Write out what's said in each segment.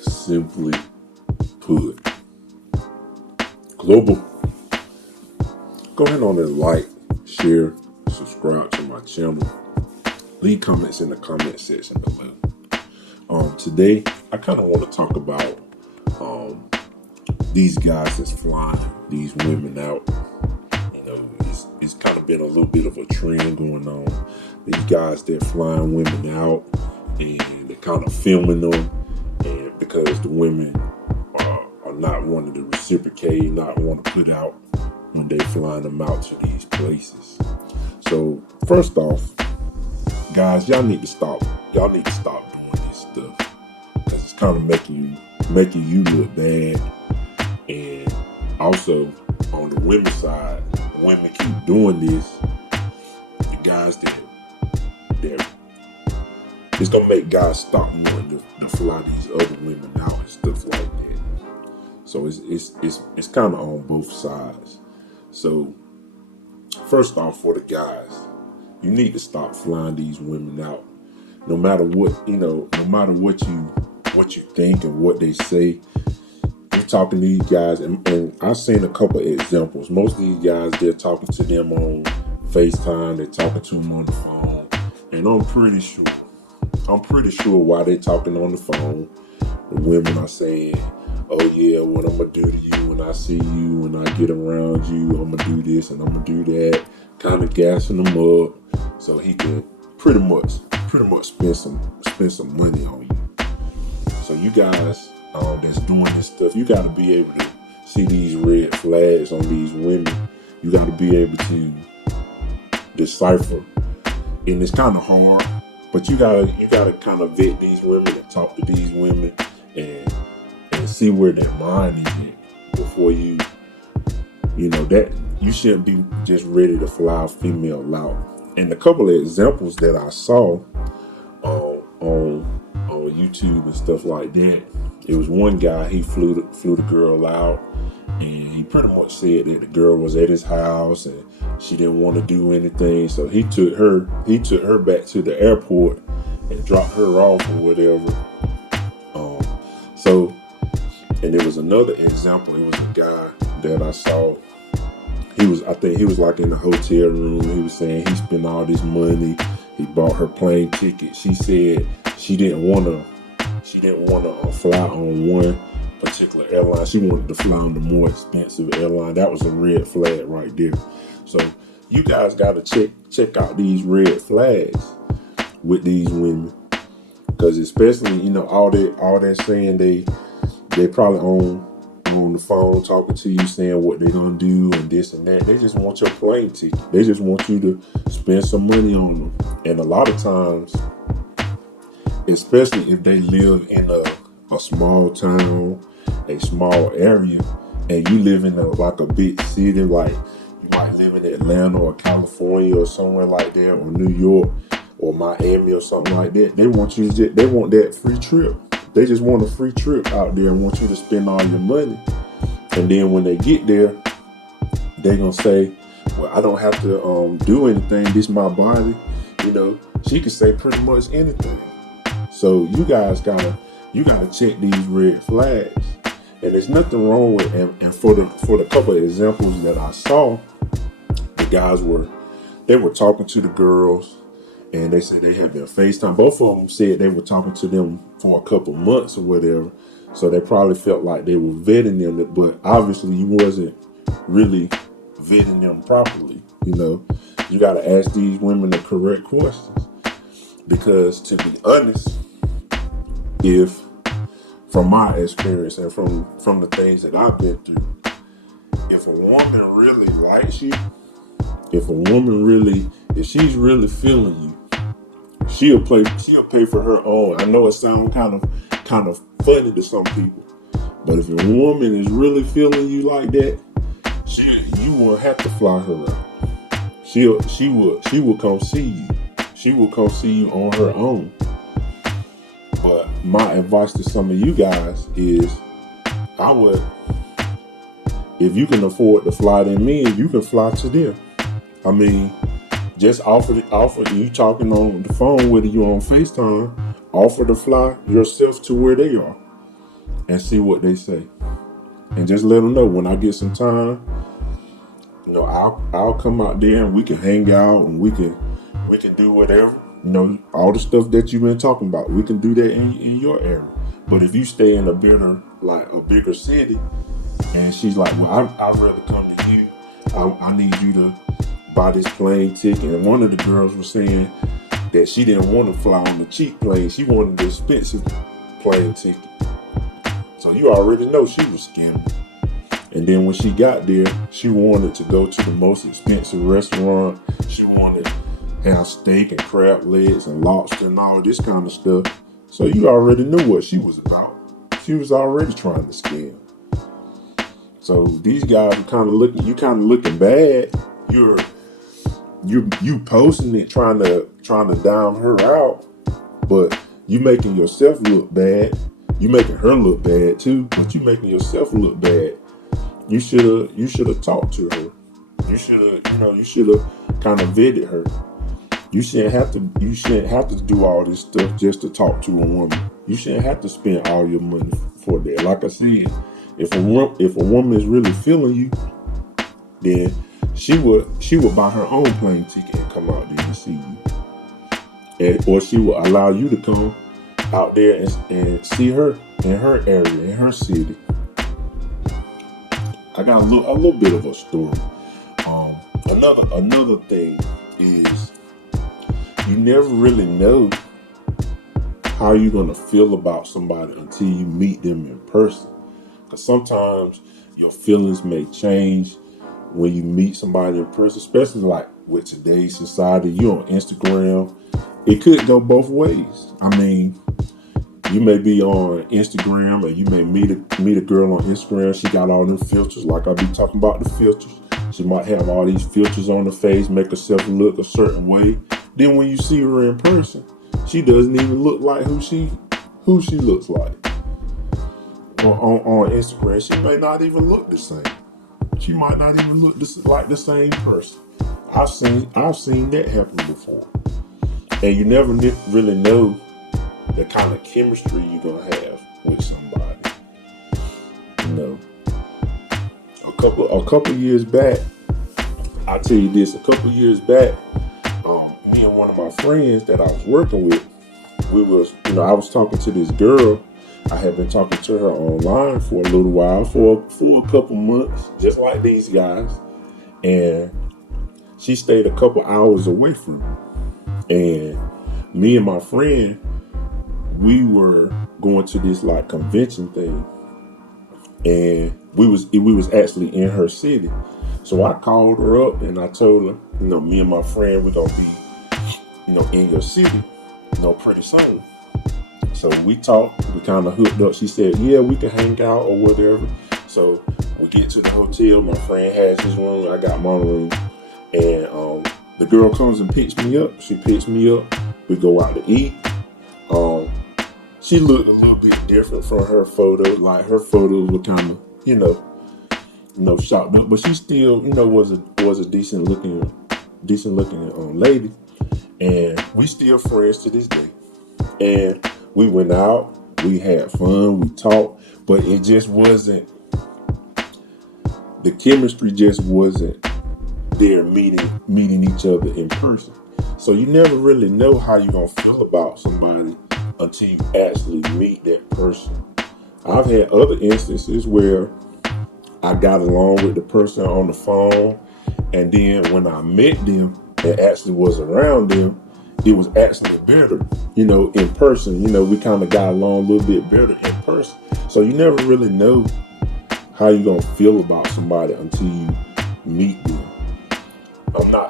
Simply put, global. Go ahead on and like, share, subscribe to my channel. Leave comments in the comment section below. Today, I kind of want to talk about these guys that's flying these women out. You know, it's kind of been a little bit of a trend going on. These guys that flying women out and they're kind of filming them, and because the women are not wanting to reciprocate, not want to put out when they flying them out to these places. So first off, guys, y'all need to stop. Y'all need to stop doing this stuff because it's kind of making you look bad. And also on the women's side, women keep doing this. The guys that it's gonna make guys stop wanting to fly these other women out and stuff like that. So it's kind of on both sides. So first off, for the guys, you need to stop flying these women out. No matter what, no matter what you think and what they say, you're talking to these guys, and I've seen a couple of examples. Most of these guys, they're talking to them on Facetime, they're talking to them on the phone, and I'm pretty sure why they're talking on the phone, the women are saying, oh yeah, what I'm gonna do to you when I see you, when I get around you, I'm gonna do this and I'm gonna do that, kind of gassing them up so he can pretty much spend some money on you. So you guys that's doing this stuff, you got to be able to see these red flags on these women. You got to be able to decipher, and it's kind of hard, but you gotta kind of vet these women and talk to these women and see where their mind is at before that you shouldn't be just ready to fly a female out. And a couple of examples that I saw on YouTube and stuff like that, it was one guy, he flew the girl out, and he pretty much said that the girl was at his house and she didn't want to do anything, so he took her back to the airport and dropped her off or whatever. And there was another example. It was a guy that I saw. I think he was like in the hotel room. He was saying he spent all this money. He bought her plane ticket. She said she didn't want to fly on one particular airline. She wanted to fly on the more expensive airline. That was a red flag right there. So you guys got to check out these red flags with these women, because especially all that saying they probably on the phone talking to you saying what they're gonna do and this and that. They just want your plane ticket. They just want you to spend some money on them. And a lot of times, especially if they live in a small town, a small area, and you live in like a big city, like you might live in Atlanta or California or somewhere like that, or New York or Miami or something like that, they want that free trip. They just want a free trip out there and want you to spend all your money. And then when they get there, they're going to say, well, I don't have to do anything. This is my body. She can say pretty much anything. So you guys gotta check these red flags. And there's nothing wrong with, and for the couple of examples that I saw, the guys were talking to the girls, and they said they had been FaceTime. Both of them said they were talking to them for a couple months or whatever. So they probably felt like they were vetting them, but obviously you wasn't really vetting them properly. You got to ask these women the correct questions, because to be honest, if from my experience and from the things that I've been through, if a woman really likes you, if she's really feeling you, she'll pay for her own. I know it sounds kind of funny to some people, but if a woman is really feeling you like that, you won't have to fly her out. She will come see you. She will come see you on her own. But my advice to some of you guys is, if you can afford to fly them in, you can fly to them. Just offer you talking on the phone, whether you're on FaceTime offer to fly yourself to where they are and see what they say. And just let them know when I get some time, I'll come out there and we can hang out and we can do whatever. All the stuff that you've been talking about, we can do that in your area. But if you stay in a bigger city, and she's like, well, I'd rather come to you. I need you to buy this plane ticket. And one of the girls was saying that she didn't want to fly on the cheap plane. She wanted the expensive plane ticket. So you already know she was scamming. And then when she got there, she wanted to go to the most expensive restaurant. She wanted to have steak and crab legs and lobster and all this kind of stuff. So you already knew what she was about. She was already trying to scam. So these guys are kind of looking bad. You posting it trying to down her out, but you making yourself look bad. You making her look bad too, but you making yourself look bad. You should have talked to her. You should have kind of vetted her. You shouldn't have to do all this stuff just to talk to a woman. You shouldn't have to spend all your money for that. Like I said, if a woman is really feeling you, then she would buy her own plane ticket and come out there and see you, or she will allow you to come out there and see her in her area, in her city. I got a little bit of a story. Another thing is you never really know how you're gonna feel about somebody until you meet them in person. Because sometimes your feelings may change when you meet somebody in person, especially like with today's society. You on Instagram, it could go both ways. I mean, you may be on Instagram and you may meet a girl on Instagram. She got all them filters, like I be talking about the filters. She might have all these filters on her face, make herself look a certain way. Then when you see her in person, she doesn't even look like who she looks like. On Instagram, she may not even look the same. She might not even look like the same person. I've seen that happen before. And you never really know the kind of chemistry you're gonna have with somebody. A couple years back, I'll tell you this. A couple years back, me and one of my friends that I was working with, I was talking to this girl. I had been talking to her online for a little while, for a couple months, just like these guys. And she stayed a couple hours away from me. And me and my friend, we were going to this like convention thing. And we was actually in her city. So I called her up and I told her, me and my friend, we're gonna be, in your city, pretty soon. So we talked, we kind of hooked up. She said, yeah, we can hang out or whatever. So we get to the hotel. My friend has his room. I got my room. And the girl comes and picks me up. She picks me up. We go out to eat. She looked a little bit different from her photo. Like her photos were kind of, shocked up. But she still, was a decent looking lady. And we still friends to this day. And we went out, we had fun, we talked, but it just wasn't, the chemistry just wasn't there meeting each other in person. So you never really know how you're going to feel about somebody until you actually meet that person. I've had other instances where I got along with the person on the phone, and then when I met them and actually was around them, it was actually better, in person. We kind of got along a little bit better in person. So you never really know how you're going to feel about somebody until you meet them.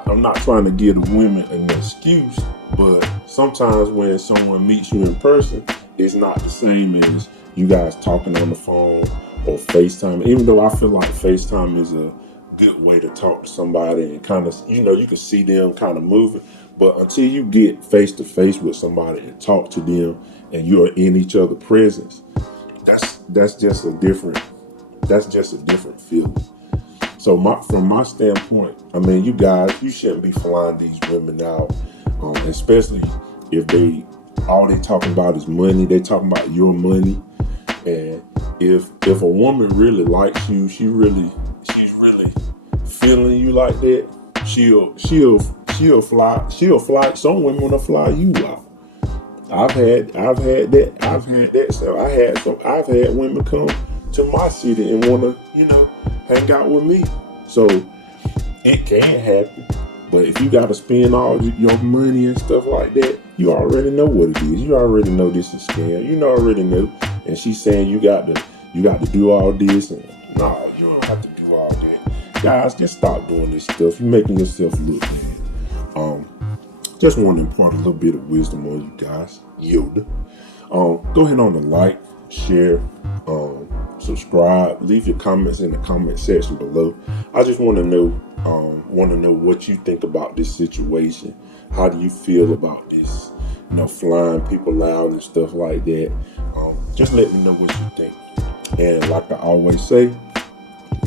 I'm not trying to give the women an excuse, but sometimes when someone meets you in person, it's not the same as you guys talking on the phone or FaceTime. Even though I feel like FaceTime is a good way to talk to somebody and kind of, you can see them kind of moving. But until you get face to face with somebody and talk to them and you're in each other's presence, that's just a different feeling. So from my standpoint, I mean, you guys, you shouldn't be flying these women out, especially if they all they talking about is money. They talking about your money. And if a woman really likes you, she's really feeling you like that, she'll fly. Some women wanna fly you out. I've had that. So I've had women come to my city and wanna, hang out with me. So it can happen. But if you gotta spend all your money and stuff like that, you already know what it is. You already know this is scam. You already know. And she's saying you got to do all this, and no, you don't have to do all that. Guys, just stop doing this stuff. You're making yourself look bad. Just want to impart a little bit of wisdom on you guys. Yoda. Go ahead on and like, share, subscribe, leave your comments in the comment section below. I just want to know what you think about this situation. How do you feel about this? Flying people out and stuff like that. Just let me know what you think. And like I always say,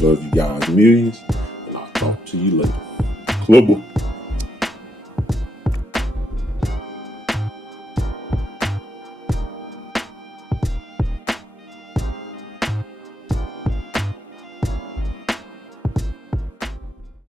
love you guys millions, and I'll talk to you later. Clubber.